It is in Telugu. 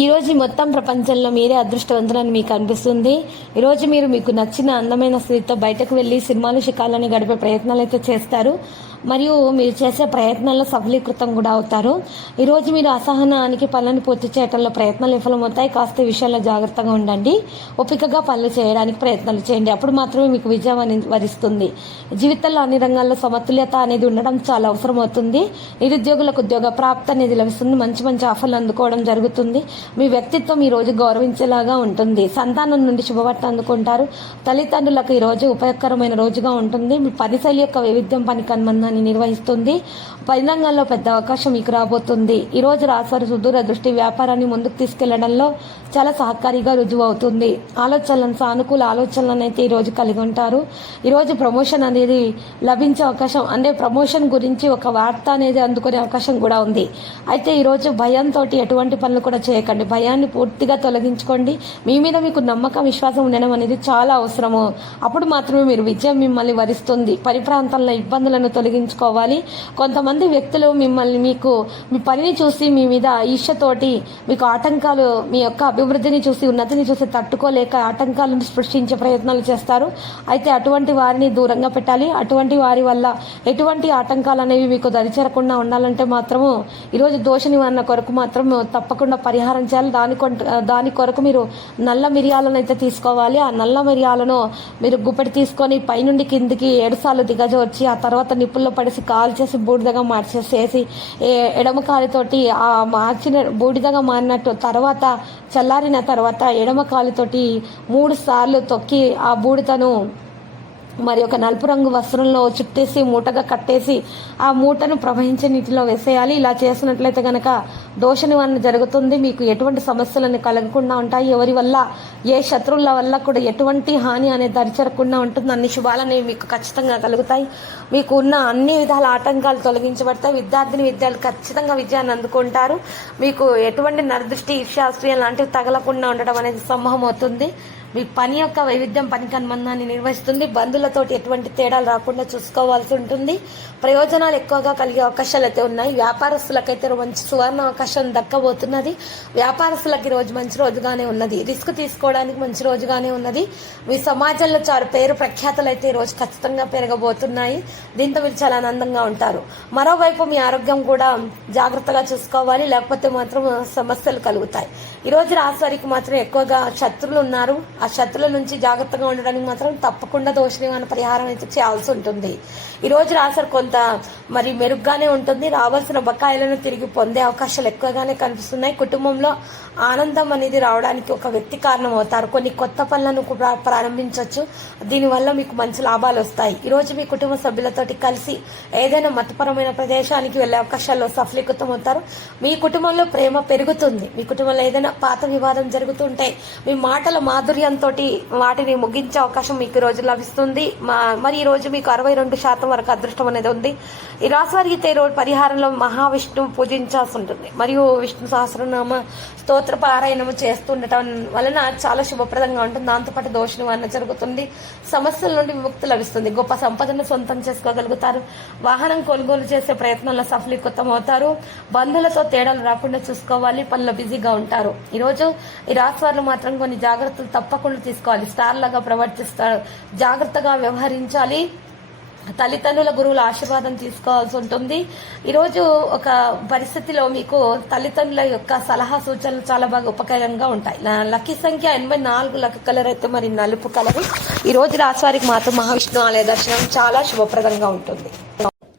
ఈరోజు మొత్తం ప్రపంచంలో మీరే అదృష్టవంతులని మీకు అనిపిస్తుంది. ఈరోజు మీరు మీకు నచ్చిన అందమైన స్త్రీతో బయటకు వెళ్ళి సినిమాలు శిఖాలని గడిపే ప్రయత్నాలు అయితే చేస్తారు. మరియు మీరు చేసే ప్రయత్నాల్లో సఫలీకృతం కూడా అవుతారు. ఈరోజు మీరు అసహనానికి పనులను పూర్తి చేయడంలో ప్రయత్నాలు విఫలమవుతాయి. కాస్త విషయాల్లో జాగ్రత్తగా ఉండండి. ఓపికగా పనులు చేయడానికి ప్రయత్నాలు చేయండి. అప్పుడు మాత్రమే మీకు విజయం అనేది వరిస్తుంది. జీవితంలో అన్ని రంగాల్లో సమతుల్యత అనేది ఉండడం చాలా అవసరం అవుతుంది నిరుద్యోగులకు ఉద్యోగ ప్రాప్తి అనేది లభిస్తుంది. మంచి మంచి ఆఫర్లు అందుకోవడం జరుగుతుంది. మీ వ్యక్తిత్వం ఈ రోజు గౌరవించేలాగా ఉంటుంది. సంతానం నుండి శుభవార్త అందుకుంటారు. తల్లిదండ్రులకు ఈరోజు ఉపయోగకరమైన రోజుగా ఉంటుంది. మీ పనిశైలి యొక్క వైవిధ్యం పని కన్బంధాన్ని నిర్వహిస్తుంది. పరిణంగంలో పెద్ద అవకాశం మీకు రాబోతుంది. ఈ రోజు రాశారు సుదూర దృష్టి వ్యాపారాన్ని ముందుకు తీసుకెళ్ళడంలో చాలా సహకారిగా రుజువు అవుతుంది ఆలోచనలను సానుకూల ఆలోచనలను అయితే ఈ రోజు కలిగి ఉంటారు. ఈ రోజు ప్రమోషన్ అనేది లభించే అవకాశం అంటే ప్రమోషన్ గురించి ఒక వార్త అనేది అందుకునే అవకాశం కూడా ఉంది. అయితే ఈ రోజు భయంతో ఎటువంటి పనులు కూడా చేయకండి. భయాన్ని పూర్తిగా తొలగించుకోండి. మీ మీద మీకు నమ్మకం విశ్వాసం ఉండడం అనేది చాలా అవసరము. అప్పుడు మాత్రమే మీరు విజయం మిమ్మల్ని వరిస్తుంది. పరి ప్రాంతాల్లో ఇబ్బందులను తొలగించుకోవాలి. కొంతమంది వ్యక్తులు మిమ్మల్ని మీకు మీ పనిని చూసి మీ మీద ఈర్షతోటి మీకు ఆటంకాలు మీ యొక్క అభివృద్ధిని చూసి ఉన్నతిని చూసి తట్టుకోలేక ఆటంకాలను సృష్టించే ప్రయత్నాలు చేస్తారు. అయితే అటువంటి వారిని దూరంగా పెట్టాలి. అటువంటి వారి వల్ల ఎటువంటి ఆటంకాలు అనేవి మీకు దరిచేరకుండా ఉండాలంటే మాత్రము ఈరోజు దోష నివారణ కొరకు మాత్రం తప్పకుండా పరిహారం చేయాలి. దాని దాని కొరకు మీరు నల్ల మిరియాలను అయితే తీసుకోవాలి. ఆ నల్ల మిరియాలను మీరు గుప్పెటి తీసుకొని పైనుండి కిందికి ఏడుసార్లు దిగజోర్చి ఆ తర్వాత నిప్పుల్లో పడేసి కాల్ చేసి బూడిదగా మార్చేసేసి ఎడమ కాలుతోటి ఆ మార్చిన బూడిదగా మారినట్టు తర్వాత చల్లారిన తర్వాత ఎడమ కాలుతోటి మూడు సార్లు తొక్కి ఆ బూడిదను మరి ఒక నలుపు రంగు వస్త్రంలో చుట్టేసి మూటగా కట్టేసి ఆ మూటను ప్రవహించే నీటిలో వేసేయాలి. ఇలా చేసినట్లయితే గనక దోష నివారణ జరుగుతుంది. మీకు ఎటువంటి సమస్యలను కలగకుండా ఉంటాయి. ఎవరి వల్ల ఏ శత్రువుల వల్ల కూడా ఎటువంటి హాని అనేది దరిచరకుండా ఉంటుంది. అన్ని శుభాలనేవి మీకు ఖచ్చితంగా కలుగుతాయి. మీకు ఉన్న అన్ని విధాల ఆటంకాలు తొలగించబడతాయి. విద్యార్థిని విద్యార్థులు ఖచ్చితంగా విజయాన్ని అందుకుంటారు. మీకు ఎటువంటి నరదృష్టి ఈర్ష్యాశ్రయం లాంటివి తగలకుండా ఉండడం అనేది సంభవం అవుతుంది మీ పని యొక్క వైవిధ్యం పని కన్బంధాన్ని నిర్వహిస్తుంది. బంధువులతోటి ఎటువంటి తేడాలు రాకుండా చూసుకోవాల్సి ఉంటుంది. ప్రయోజనాలు ఎక్కువగా కలిగే అవకాశాలు అయితే ఉన్నాయి. వ్యాపారస్తులకైతే మంచి సువర్ణ అవకాశం దక్కబోతున్నది. వ్యాపారస్తులకి రోజు మంచి రోజుగానే ఉన్నది. రిస్క్ తీసుకోవడానికి మంచి రోజుగానే ఉన్నది. మీ సమాజంలో చారు పేరు ప్రఖ్యాతలు అయితే ఈరోజు రోజు ఖచ్చితంగా పెరగబోతున్నాయి. దీంతో మీరు చాలా ఆనందంగా ఉంటారు. మరోవైపు మీ ఆరోగ్యం కూడా జాగ్రత్తగా చూసుకోవాలి. లేకపోతే మాత్రం సమస్యలు కలుగుతాయి. ఈ రోజు రాశి వారికి మాత్రం ఎక్కువగా శత్రులు ఉన్నారు. ఆ శత్రుల నుంచి జాగ్రత్తగా ఉండడానికి మాత్రం తప్పకుండా దోష పరిహారం అయితే చేయాల్సి ఉంటుంది. ఈ రోజు రాశారు కొంత మరి మెరుగ్గానే ఉంటుంది. రావాల్సిన బకాయిలను తిరిగి పొందే అవకాశాలు ఎక్కువగానే కనిపిస్తున్నాయి. కుటుంబంలో ఆనందం అనేది రావడానికి ఒక వ్యక్తి కారణం అవుతారు కొన్ని కొత్త పనులను కూడా ప్రారంభించవచ్చు దీనివల్ల మీకు మంచి లాభాలు వస్తాయి. ఈ రోజు మీ కుటుంబ సభ్యులతోటి కలిసి ఏదైనా మతపరమైన ప్రదేశానికి వెళ్ళే అవకాశాల్లో సఫలీకృతం అవుతారు. మీ కుటుంబంలో ప్రేమ పెరుగుతుంది. మీ కుటుంబంలో ఏదైనా పాత వివాదం జరుగుతుంటే మీ మాటల మాధుర్యం తోటి వాటిని ముగించే అవకాశం మీకు ఈ రోజు లభిస్తుంది. మా- మరి ఈ రోజు మీకు అరవై రెండు శాతం వరకు అదృష్టం అనేది ఉంది. ఈ రాశి వారికి రోజు పరిహారంలో మహావిష్ణువు పూజించాల్సి ఉంటుంది. మరియు విష్ణు సహస్రనామ స్తోత్ర పారాయణము చేస్తుండటం వలన చాలా శుభప్రదంగా ఉంటుంది. దాంతోపాటు దోష నివారణ జరుగుతుంది. సమస్యల నుండి విముక్తి లభిస్తుంది. గొప్ప సంపదను సొంతం చేసుకోగలుగుతారు. వాహనం కొనుగోలు చేసే ప్రయత్నంలో సఫలీకృతం అవుతారు బంధువులతో తేడాలు రాకుండా చూసుకోవాలి. పనులు బిజీగా ఉంటారు. ఈరోజు ఈ రాశి వారు మాత్రం కొన్ని జాగ్రత్తలు తప్ప తప్పకుండా తీసుకోవాలి. స్టార్ లాగా ప్రవర్తిస్తారు. జాగ్రత్తగా వ్యవహరించాలి. తల్లిదండ్రుల గురువుల ఆశీర్వాదం తీసుకోవాల్సి ఉంటుంది. ఈరోజు ఒక పరిస్థితిలో మీకు తల్లిదండ్రుల యొక్క సలహా సూచనలు చాలా బాగా ఉపకారంగా ఉంటాయి. లక్కీ సంఖ్య ఎనభై నాలుగు లక్క కలర్ అయితే మరి నలుపు కలరు. ఈ రోజు రాశివారికి మాత్రం మహావిష్ణు ఆలయ దర్శనం చాలా శుభప్రదంగా ఉంటుంది.